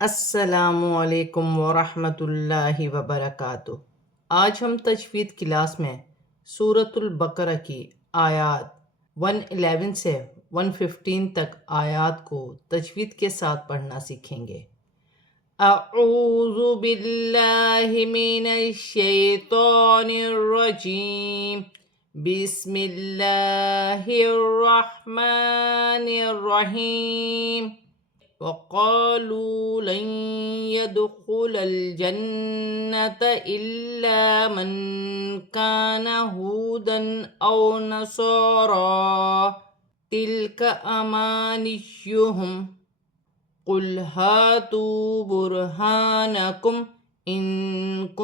السلام علیکم ورحمۃ اللہ وبرکاتہ۔ آج ہم تجوید کلاس میں سورۃ البقرہ کی آیات 111 سے 115 تک آیات کو تجوید کے ساتھ پڑھنا سیکھیں گے۔ اعوذ باللہ من الشیطان الرجیم، بسم اللہ الرحمن الرحیم۔ وقالوا لن يدخل الجنة إلا من كان هودا أو نصارى تلك أمانيهم قل هاتوا برهانكم إن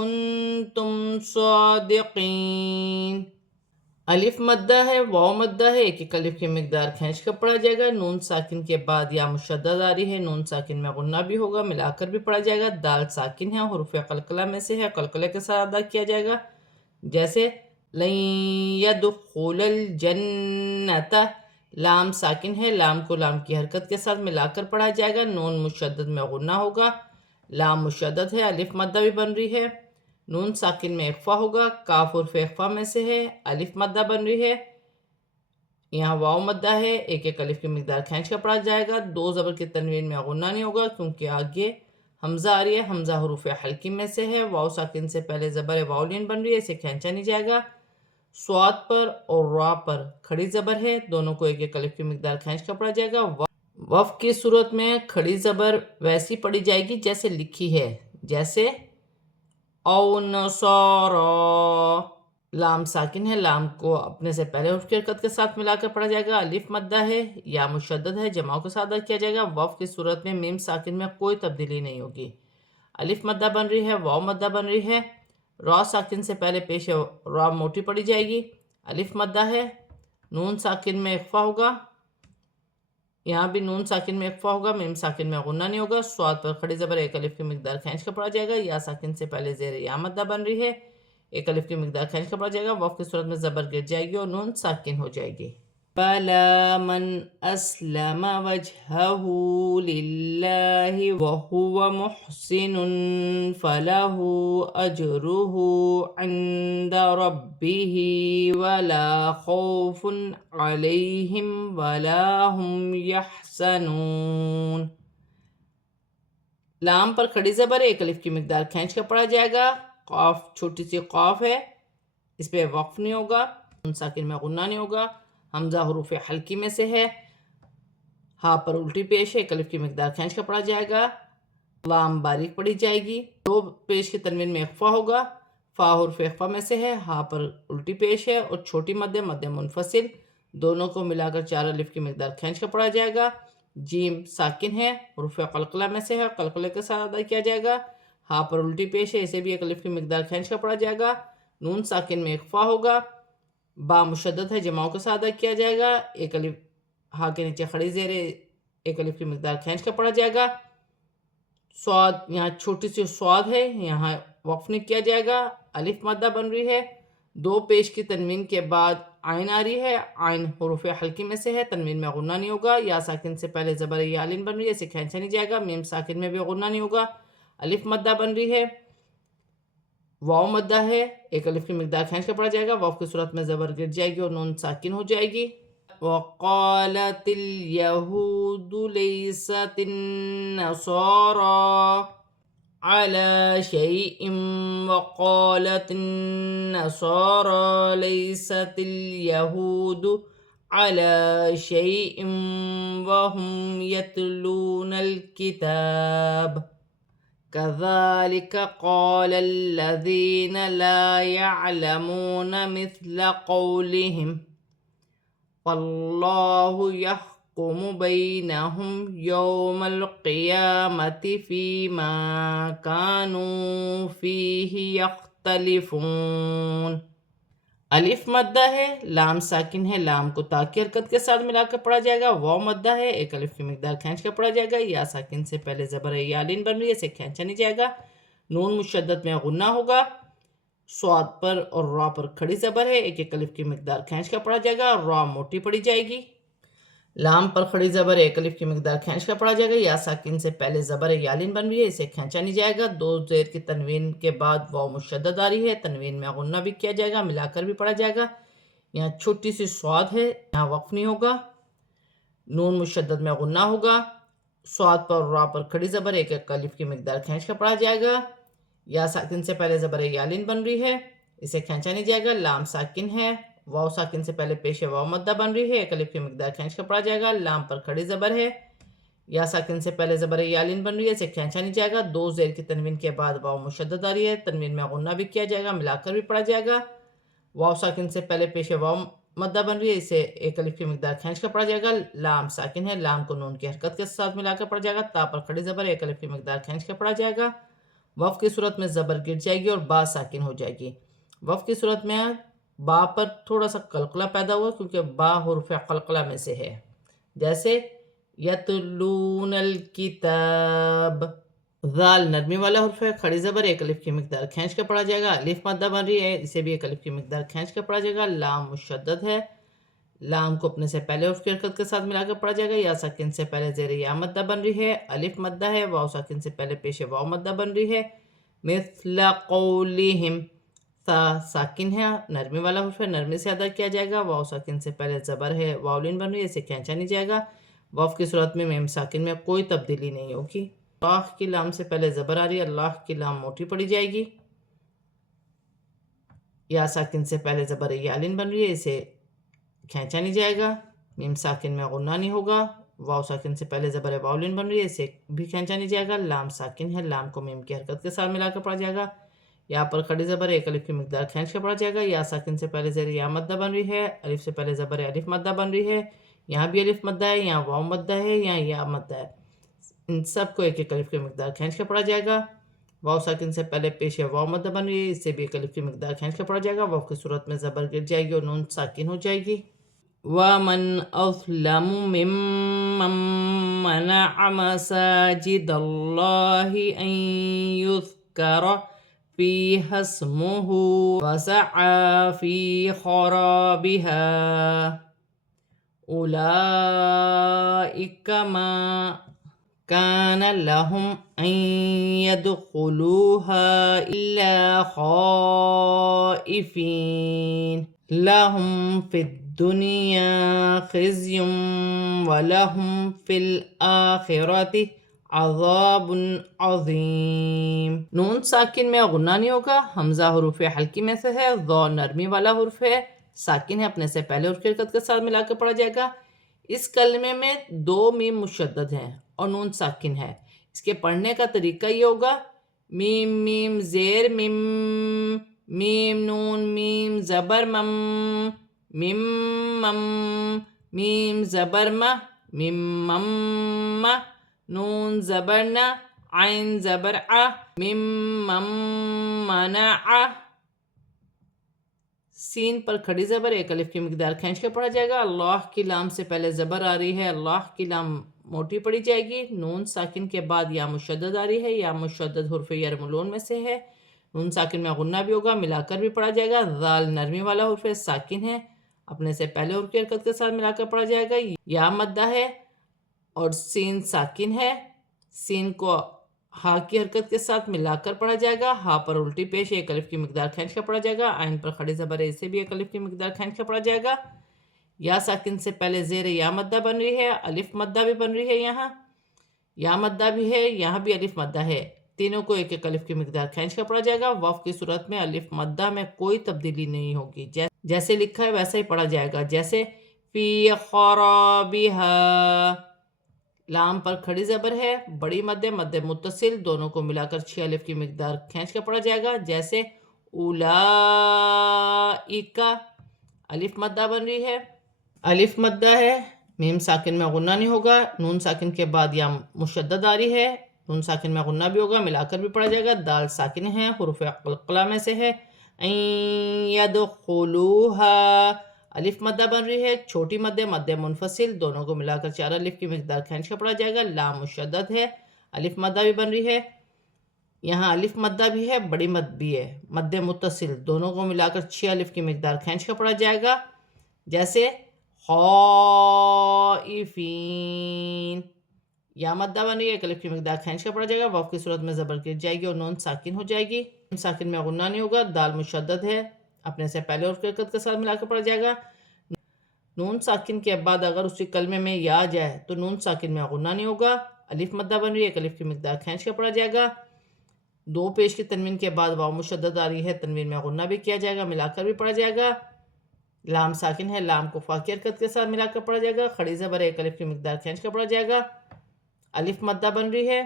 كنتم صادقين۔ الف مدہ ہے، واو مدہ ہے، ایک ایک الف کی مقدار کھینچ کر پڑھا جائے گا۔ نون ساکن کے بعد یا مشدد آ رہی ہے، نون ساکن میں غنہ بھی ہوگا، ملا کر بھی پڑھا جائے گا۔ دال ساکن ہے، حروف قلقلہ میں سے ہے، قلقلے کے ساتھ ادا کیا جائے گا، جیسے لن يدخل الجنۃ۔ لام ساکن ہے، لام کو لام کی حرکت کے ساتھ ملا کر پڑھا جائے گا، نون مشدد میں غنہ ہوگا، لام مشدد ہے، الف مدہ بھی بن رہی ہے، نون ساکن میں اخفا ہوگا، کاف حرف اخفا میں سے ہے، الف مدہ بن رہی ہے، یہاں واو مدہ ہے، ایک ایک الف کی مقدار کھینچ کر پڑھا جائے گا۔ دو زبر کی تنوین میں غنہ نہیں ہوگا کیونکہ آگے حمزہ آ رہی ہے، حمزہ حروف حلقی میں سے ہے، واو ساکن سے پہلے زبر واولین بن رہی ہے، اسے کھینچا نہیں جائے گا۔ صاد پر اور را پر کھڑی زبر ہے، دونوں کو ایک ایک الف کی مقدار کھینچ کر پڑھا جائے گا۔ وف کی صورت میں کھڑی زبر ویسی پڑھی جائے گی جیسے لکھی ہے، جیسے او نصارا۔ لام ساکن ہے، لام کو اپنے سے پہلے حرف کی حرکت کے ساتھ ملا کر پڑھا جائے گا، الف مدہ ہے، یا مشدد ہے، جماؤں کے ساتھ ادا کیا جائے گا۔ وف کی صورت میں میم ساکن میں کوئی تبدیلی نہیں ہوگی، الف مدہ بن رہی ہے، واو مدہ بن رہی ہے، را ساکن سے پہلے پیش را موٹی پڑھی جائے گی، الف مدہ ہے، نون ساکن میں اخفا ہوگا، یہاں بھی نون ساکن میں اخفا ہوگا، میم ساکن میں غنہ نہیں ہوگا۔ صاد پر کھڑی زبر ایک الف کی مقدار کھینچ کر پڑھا جائے گا، یا ساکن سے پہلے زیر یا مدہ بن رہی ہے، ایک الف کی مقدار کھینچ کر پڑھا جائے گا، وف کی صورت میں زبر گر جائے گی اور نون ساکن ہو جائے گی۔ بَلَى مَنْ أَسْلَمَ وَجْهَهُ لِلَّهِ وَهُوَ مُحْسِنٌ فَلَهُ أَجْرُهُ عِنْدَ رَبِّهِ وَلَا خَوْفٌ عَلَيْهِمْ وَلَا هُمْ يَحْزَنُونَ۔ لام پر کھڑی زبر ایک الف کی مقدار کھینچ کر پڑھا جائے گا، قاف چھوٹی سی قاف ہے، اس پہ وقف نہیں ہوگا، نون ساکن میں غنہ نہیں ہوگا، حمزہ حروف حلقی میں سے ہے، ہاں پر الٹی پیش ہے، ایک الف کی مقدار کھینچ کر پڑھا جائے گا، لام باریک پڑھی جائے گی، دو پیش کی تنوین میں اخفا ہوگا، فا حرف اخفا میں سے ہے، ہاں پر الٹی پیش ہے، اور چھوٹی مد منفصل، دونوں کو ملا کر چار الف کی مقدار کھینچ کر پڑھا جائے گا۔ جیم ساکن ہے، حروف قلقلہ میں سے ہے، قلقلے کے ساتھ ادا کیا جائے گا، ہاں پر الٹی پیش ہے، اسے بھی ایک الف کی مقدار کھینچ کر پڑھا جائے گا، نون ساکن میں اخفا ہوگا، با مشدد ہے، جماؤں کے ساتھ ادا کیا جائے گا، ایک الف ہاں کے نیچے کھڑی زیر ایک الف کی مقدار کھینچ کر پڑھا جائے گا۔ صاد یہاں چھوٹی سی صاد ہے، یہاں وقف نہیں کیا جائے گا، الف مدہ بن رہی ہے، دو پیش کی تنوین کے بعد عین آ رہی ہے، عین حروف حلقی میں سے ہے، تنوین میں غنہ نہیں ہوگا، یا ساکن سے پہلے زبر یالین بن رہی ہے، اسے کھینچا نہیں جائے گا، میم ساکن میں بھی غنہ نہیں ہوگا، الف مدہ بن رہی ہے، واو مدہ ہے، ایک الف کی مقدار کھینچ کر پڑھا جائے گا، واو کی صورت میں زبر گر جائے گی اور نون ساکن ہو جائے گی۔ وَقَالَتِ الْيَهُودُ لَيْسَتِ النَّصَارَى عَلَى شَيْءٍ وَقَالَتِ النَّصَارَى لَيْسَتِ الْيَهُودُ عَلَى شَيْءٍ وَهُمْ يَتْلُونَ الْكِتَابَ كَذَلِكَ قَالَ الَّذِينَ لَا يَعْلَمُونَ مِثْلَ قَوْلِهِمْ وَاللَّهُ يَحْكُمُ بَيْنَهُمْ يَوْمَ الْقِيَامَةِ فِيمَا كَانُوا فِيهِ يَخْتَلِفُونَ۔ الف مدہ ہے، لام ساکن ہے، لام کو تا کی حرکت کے ساتھ ملا کر پڑھا جائے گا، واو مدہ ہے، ایک الف کی مقدار کھینچ کر پڑھا جائے گا، یا ساکن سے پہلے زبر یالین بن رہی ہے، اسے کھینچا نہیں جائے گا، نون مشدد میں غنہ ہوگا، صاد پر اور را پر کھڑی زبر ہے، ایک ایک الف کی مقدار کھینچ کر پڑھا جائے گا، را موٹی پڑھی جائے گی۔ لام پر کھڑی زبر ایک الف کی مقدار کھینچ کر پڑھا جائے گا، یا ساکن سے پہلے زبر یالین بن رہی ہے، اسے کھینچا نہیں جائے گا، دو زیر کی تنوین کے بعد واو مشدد آ رہی ہے، تنوین میں غنہ بھی کیا جائے گا، ملا کر بھی پڑھا جائے گا، یہاں چھوٹی سی صاد ہے، یہاں وقف نہیں ہوگا، نون مشدد میں غنہ ہوگا، صاد پر را پر کھڑی زبر ایک ایک الف کی مقدار کھینچ کر پڑھا جائے گا، یا ساکن سے پہلے زبر یالین بن رہی ہے، اسے کھینچا نہیں جائے گا، لام ساکن ہے، واو ساکن سے پہلے پیش واو مدہ بن رہی ہے، ایک الف کی مقدار کھینچ کر پڑھا جائے گا، لام پر کھڑی زبر ہے، یا ساکن سے پہلے زبر یالین بن رہی ہے، اسے کھینچا نہیں جائے گا، دو زیر کی تنوین کے بعد واو مشدد آ رہی ہے، تنوین میں غنہ بھی کیا جائے گا، ملا کر بھی پڑھا جائے گا، واو ساکن سے پہلے پیش واو مدہ بن رہی ہے، اسے ایک الف کی مقدار کھینچ کر پڑھا جائے گا، لام ساکن ہے، لام کو نون کی حرکت کے ساتھ ملا کر پڑھا جائے گا، تا پر کھڑی زبر ایک الف کی مقدار کھینچ کر پڑھا جائے گا، وقف کی صورت میں زبر گر جائے گی اور با ساکن ہو جائے گی، وقف کی صورت میں با پر تھوڑا سا قلقلہ پیدا ہوا کیونکہ با حروف قلقلہ میں سے ہے، جیسے یتلون الکتاب، ذال نرمی والا حرف ہے، کھڑی زبر ایک الف کی مقدار کھینچ کر پڑھا جائے گا، الف مدہ بن رہی ہے، اسے بھی ایک الف کی مقدار کھینچ کر پڑھا جائے گا، لام مشدد ہے، لام کو اپنے سے پہلے حرف کی حرکت کے ساتھ ملا کر پڑھا جائے گا، یا ساکن سے پہلے زیر یا مدہ بن رہی ہے، الف مدہ ہے، واو ساکن سے پہلے پیش واو مدہ بن رہی ہے، مثل قولہم، تا ساکن ہے، نرمی والا حرف ہے، نرمی سے ادا کیا جائے گا، واو ساکن سے پہلے زبر ہے، واولین بن رہی ہے، اسے کھینچا نہیں جائے گا، واو کی صورت میں میم ساکن میں کوئی تبدیلی نہیں ہوگی، اللہ کی لام سے پہلے زبر آ رہی ہے، اللہ کی لام موٹی پڑی جائے گی، یا ساکن سے پہلے زبر یالین بن رہی ہے، اسے کھینچا نہیں جائے گا، میم ساکن میں غنہ نہیں ہوگا، واو ساکن سے پہلے زبر واولین بن رہی ہے، اسے بھی کھینچا نہیں جائے گا، لام ساکن ہے، لام کو میم کی حرکت کے ساتھ ملا کر پڑھا جائے گا، یہاں پر کھڑی زبر ایک الف کی مقدار کھینچ کر پڑھا جائے گا، یا ساکن سے پہلے زیر یا مدہ بن رہی ہے، الف سے پہلے زبر الف مدہ بن رہی ہے، یہاں بھی الف مدہ ہے، یہاں واو مدہ ہے، یہاں یا مدہ ہے، ان سب کو ایک ایک الف کی مقدار کھینچ کر پڑھا جائے گا، واو ساکن سے پہلے پیش واو مدہ بن رہی ہے، اس سے بھی ایک الف کی مقدار کھینچ کر پڑھا جائے گا، واو کی صورت میں زبر گر جائے گی اور نون ساکن ہو جائے گی، وَمَنْ أَظْلَمُ مِمَّنْ مَنَعَ مَسَاجِدَ اللَّهِ أَنْ يُذْكَرَ فِيهَا اسْمُهُ وَسَعَى فِي خَرَابِهَا أُولَئِكَ مَا كَانَ لَهُمْ أَنْ يَدْخُلُوهَا إِلَّا خَائِفِينَ لَهُمْ فِي الدُّنْيَا خِزْيٌ وَلَهُمْ فِي الْآخِرَةِ عذاب عظیم، نون ساکن میں غنہ نہیں ہوگا، حمزہ حروف حلقی میں سے ہے، ضو نرمی والا حرف ہے، ساکن ہے، اپنے سے پہلے حرف کی حرکت کے ساتھ ملا کر پڑھا جائے گا، اس کلمے میں دو میم مشدد ہیں اور نون ساکن ہے، اس کے پڑھنے کا طریقہ یہ ہوگا، میم میم زیر میم، میم نون میم زبر مم، میم مم، میم زبر مہ، میم مم مہ، نون زبر نہ، عین زبر ع، میم مم منع، سین پر کھڑی زبر ایک الف کی مقدار کھینچ کے پڑھا جائے گا، اللہ کی لام سے پہلے زبر آ رہی ہے، اللہ کی لام موٹی پڑی جائے گی، نون ساکن کے بعد یا مشدد آ رہی ہے، یا مشدد حرف یرملون میں سے ہے، نون ساکن میں غنہ بھی ہوگا، ملا کر بھی پڑھا جائے گا، ذال نرمی والا حرف ساکن ہے، اپنے سے پہلے حرف کی حرکت کے ساتھ ملا کر پڑھا جائے گا، یا مدہ ہے اور سین ساکن ہے، سین کو ہا کی حرکت کے ساتھ ملا کر پڑھا جائے گا، ہا پر الٹی پیش ایک الف کی مقدار کھینچ کر پڑھا جائے گا، عین پر کھڑی زبر ہے، اسے بھی ایک الف کی مقدار کھینچ کر پڑھا جائے گا، یا ساکن سے پہلے زیر یا مدہ بن رہی ہے، الف مدہ بھی بن رہی ہے، یہاں یا مدہ بھی ہے، یہاں بھی الف مدہ ہے، تینوں کو ایک ایک الف کی مقدار کھینچ کر پڑھا جائے گا، وقف کی صورت میں الف مدہ میں کوئی تبدیلی نہیں ہوگی، جیسے لکھا ہے ویسا ہی پڑھا جائے گا، جیسے فی خرابها، لام پر کھڑی زبر ہے، بڑی مد مد متصل دونوں کو ملا کر 6 الف کی مقدار کھینچ کر پڑھا جائے گا، جیسے اولائک، الف مدہ بن رہی ہے، الف مدہ ہے، میم ساکن میں غنہ نہیں ہوگا، نون ساکن کے بعد یا مشدد آ رہی ہے، نون ساکن میں غنہ بھی ہوگا، ملا کر بھی پڑھا جائے گا، دال ساکن ہے، حروف قلقلہ میں سے ہے، ان یدخلوها، الف مدہ بن رہی ہے، چھوٹی مد مد منفصل دونوں کو ملا کر 4 الف کی مقدار کھینچ کر پڑھا جائے گا، لام مشدد ہے، الف مدہ بھی بن رہی ہے، یہاں الف مدہ بھی ہے، بڑی مد بھی ہے، مد متصل دونوں کو ملا کر 6 الف کی مقدار کھینچ کر پڑھا جائے گا، جیسے خائفین، یا مدہ بن رہی ہے، الف کی مقدار کھینچ کا پڑا جائے گا، واو کی صورت میں زبر گر جائے گی اور نون ساکن ہو جائے گی، ساکن میں غنہ نہیں ہوگا، دال مشدد ہے، اپنے سے پہلے اور حرکت کے ساتھ ملا کے پڑا جائے گا، نون ساکن کے بعد اگر اسی کلمے میں یا آ جائے تو نون ساکن میں غنہ نہیں ہوگا، الف مدہ بن رہی ہے، الف کی مقدار کھینچ کا پڑا جائے گا، دو پیش کی تنوین کے بعد واو مشدد آ رہی ہے، تنوین میں غنہ بھی کیا جائے گا، ملا کر بھی پڑا جائے گا، لام ساکن ہے، لام کو فا کی حرکت کے ساتھ ملا کر پڑا جائے گا، کھڑی زبر ایک، الف کی مقدار کھینچ کا پڑا جائے گا، الف مدہ بن رہی ہے،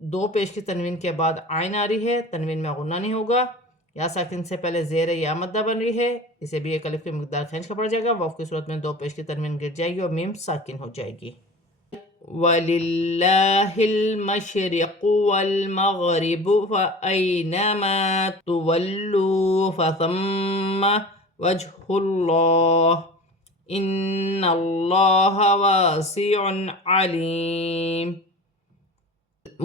دو پیش کی تنوین کے بعد عین آ رہی ہے، تنوین میں غنہ نہیں ہوگا، یا ساکن سے پہلے زیر یا مدہ بن رہی ہے، اسے بھی ایک الف کی مقدار کھینچ کا پڑ جائے گا، واو کی صورت میں دو پیش کی تنوین گر جائے گی اور میم ساکن ہو جائے گی۔ وَلِلَّهِ الْمَشْرِقُ وَالْمَغْرِبُ فَأَيْنَمَا تُوَلُّوا فَثَمَّ وَجْهُ اللَّهِ إِنَّ اللَّهَ وَاسِعٌ عَلِيمٌ۔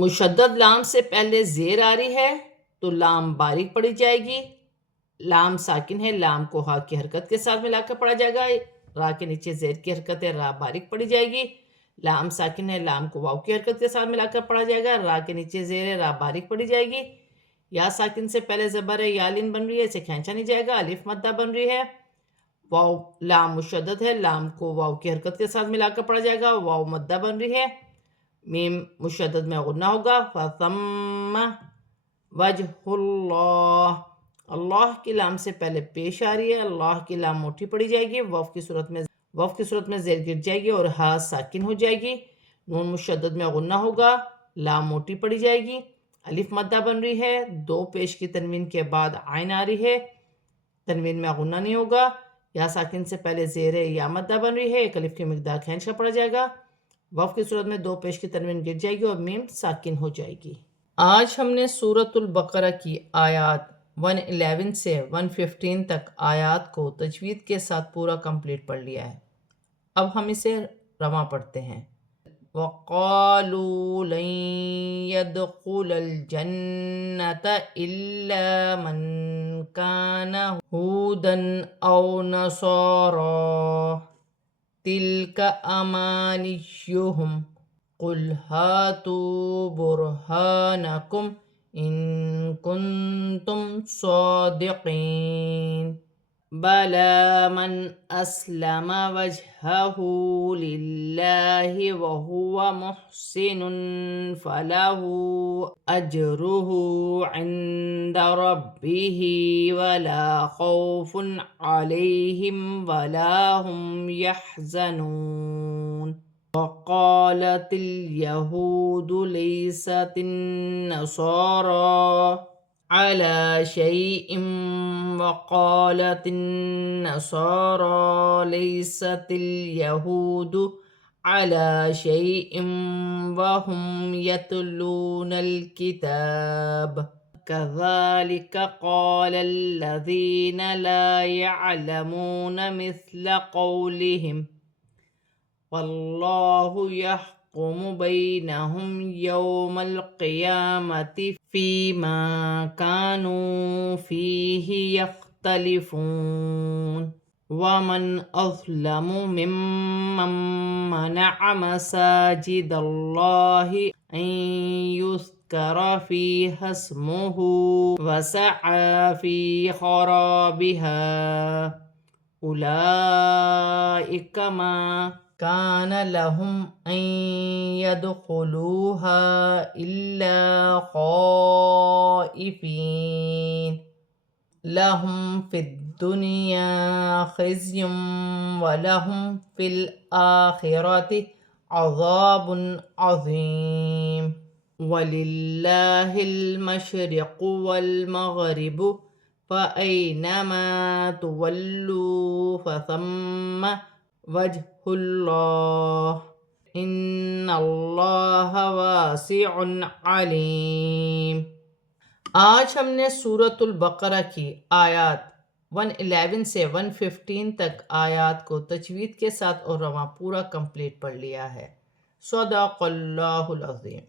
مشدد لام سے پہلے زیر آ رہی ہے تو لام باریک پڑی جائے گی، لام ساکن ہے، لام کو ہا کی حرکت کے ساتھ ملا کر پڑا جائے گا، را کے نیچے زیر کی حرکت ہے، را باریک پڑی جائے گی، لام ساکن ہے، لام کو واو کی حرکت کے ساتھ ملا کر پڑا جائے گا، را کے نیچے زیر ہے، را باریک پڑی جائے گی، یا ساکن سے پہلے زبر ہے، یا لین بن رہی ہے، اسے کھینچا نہیں جائے گا، الف مدہ بن رہی ہے، واو لام مشدد ہے، لام کو واو کی حرکت کے ساتھ ملا کر پڑا جائے گا، واو مدہ بن رہی ہے، میم مشدد میں غنہ ہوگا، فَثَمَّ وَجْهُ اللَّهِ، اللہ کی لام سے پہلے پیش آ رہی ہے، اللہ کی لام موٹی پڑی جائے گی، واو کی صورت میں زیر گر جائے گی اور ہا ساکن ہو جائے گی، نون مشدد میں غنہ ہوگا، لام موٹی پڑی جائے گی، الف مدہ بن رہی ہے، دو پیش کی تنوین کے بعد عین آ رہی ہے، تنوین میں غنہ نہیں ہوگا، یا ساکن سے پہلے زیر یا مدہ بن رہی ہے، ایک الف کی مقدار کھینچ کا پڑا جائے گا، واو کی صورت میں دو پیش کی تنوین گر جائے گی اور میم ساکن ہو جائے گی۔ آج ہم نے سورۃ البقرہ کی آیات 111 سے 115 تک آیات کو تجوید کے ساتھ پورا کمپلیٹ پڑھ لیا ہے، اب ہم اسے رواں پڑھتے ہیں۔ وَقَالُوا لَن يَدْخُلَ الْجَنَّةَ إِلَّا مَنْ كَانَ هُودًا أَوْ نَصَارَىٰ تِلْكَ أَمَانِيُّهُمْ قُلْ هَاتُوا بُرْهَانَكُمْ إِن كُنتُمْ صَادِقِينَ بَلَىٰ مَنْ أَسْلَمَ وَجْهَهُ لِلَّهِ وَهُوَ مُحْسِنٌ فَلَهُ أَجْرُهُ عِندَ رَبِّهِ وَلَا خَوْفٌ عَلَيْهِمْ وَلَا هُمْ يَحْزَنُونَ وَقَالَتِ الْيَهُودُ لَيْسَتِ النَّصَارَىٰ عَلَىٰ شَيْءٍ وَقَالَتِ النَّصَارَىٰ لَيْسَتِ الْيَهُودُ عَلَىٰ شَيْءٍ وَهُمْ يَتْلُونَ الْكِتَابَ كَذَلِكَ قَالَ الَّذِينَ لَا يَعْلَمُونَ مِثْلَ قَوْلِهِمْ وَاللَّهُ يَحْكُمُ بَيْنَهُمْ يَوْمَ الْقِيَامَةِ فِيمَا كَانُوا فِيهِ يَخْتَلِفُونَ وَمَنْ أَظْلَمُ مِمَّن مَّنَعَ مَسَاجِدَ اللَّهِ أَن يُذْكَرَ فِيهَا اسْمُهُ وَسَعَىٰ فِي خَرَابِهَا أُولَٰئِكَ مَا كَانَ لَهُمْ أَن يَدْخُلُوهَا إِلَّا خَائِفِينَ لَهُمْ فِي الدُّنْيَا خِزْيٌ وَلَهُمْ فِي الْآخِرَةِ عَذَابٌ عَظِيمٌ وَلِلَّهِ الْمَشْرِقُ وَالْمَغْرِبُ فَأَيْنَمَا تُوَلُّوا فَثَمَّ وَجْهُ اللَّهِ إِنَّ اللَّهَ وَاسِعٌ عَلِيمٌ۔ آج ہم نے سورۃ البقرہ کی آیات 111 سے 115 تک آیات کو تجوید کے ساتھ اور رواں پورا کمپلیٹ پڑھ لیا ہے۔ صدق اللہ العظیم۔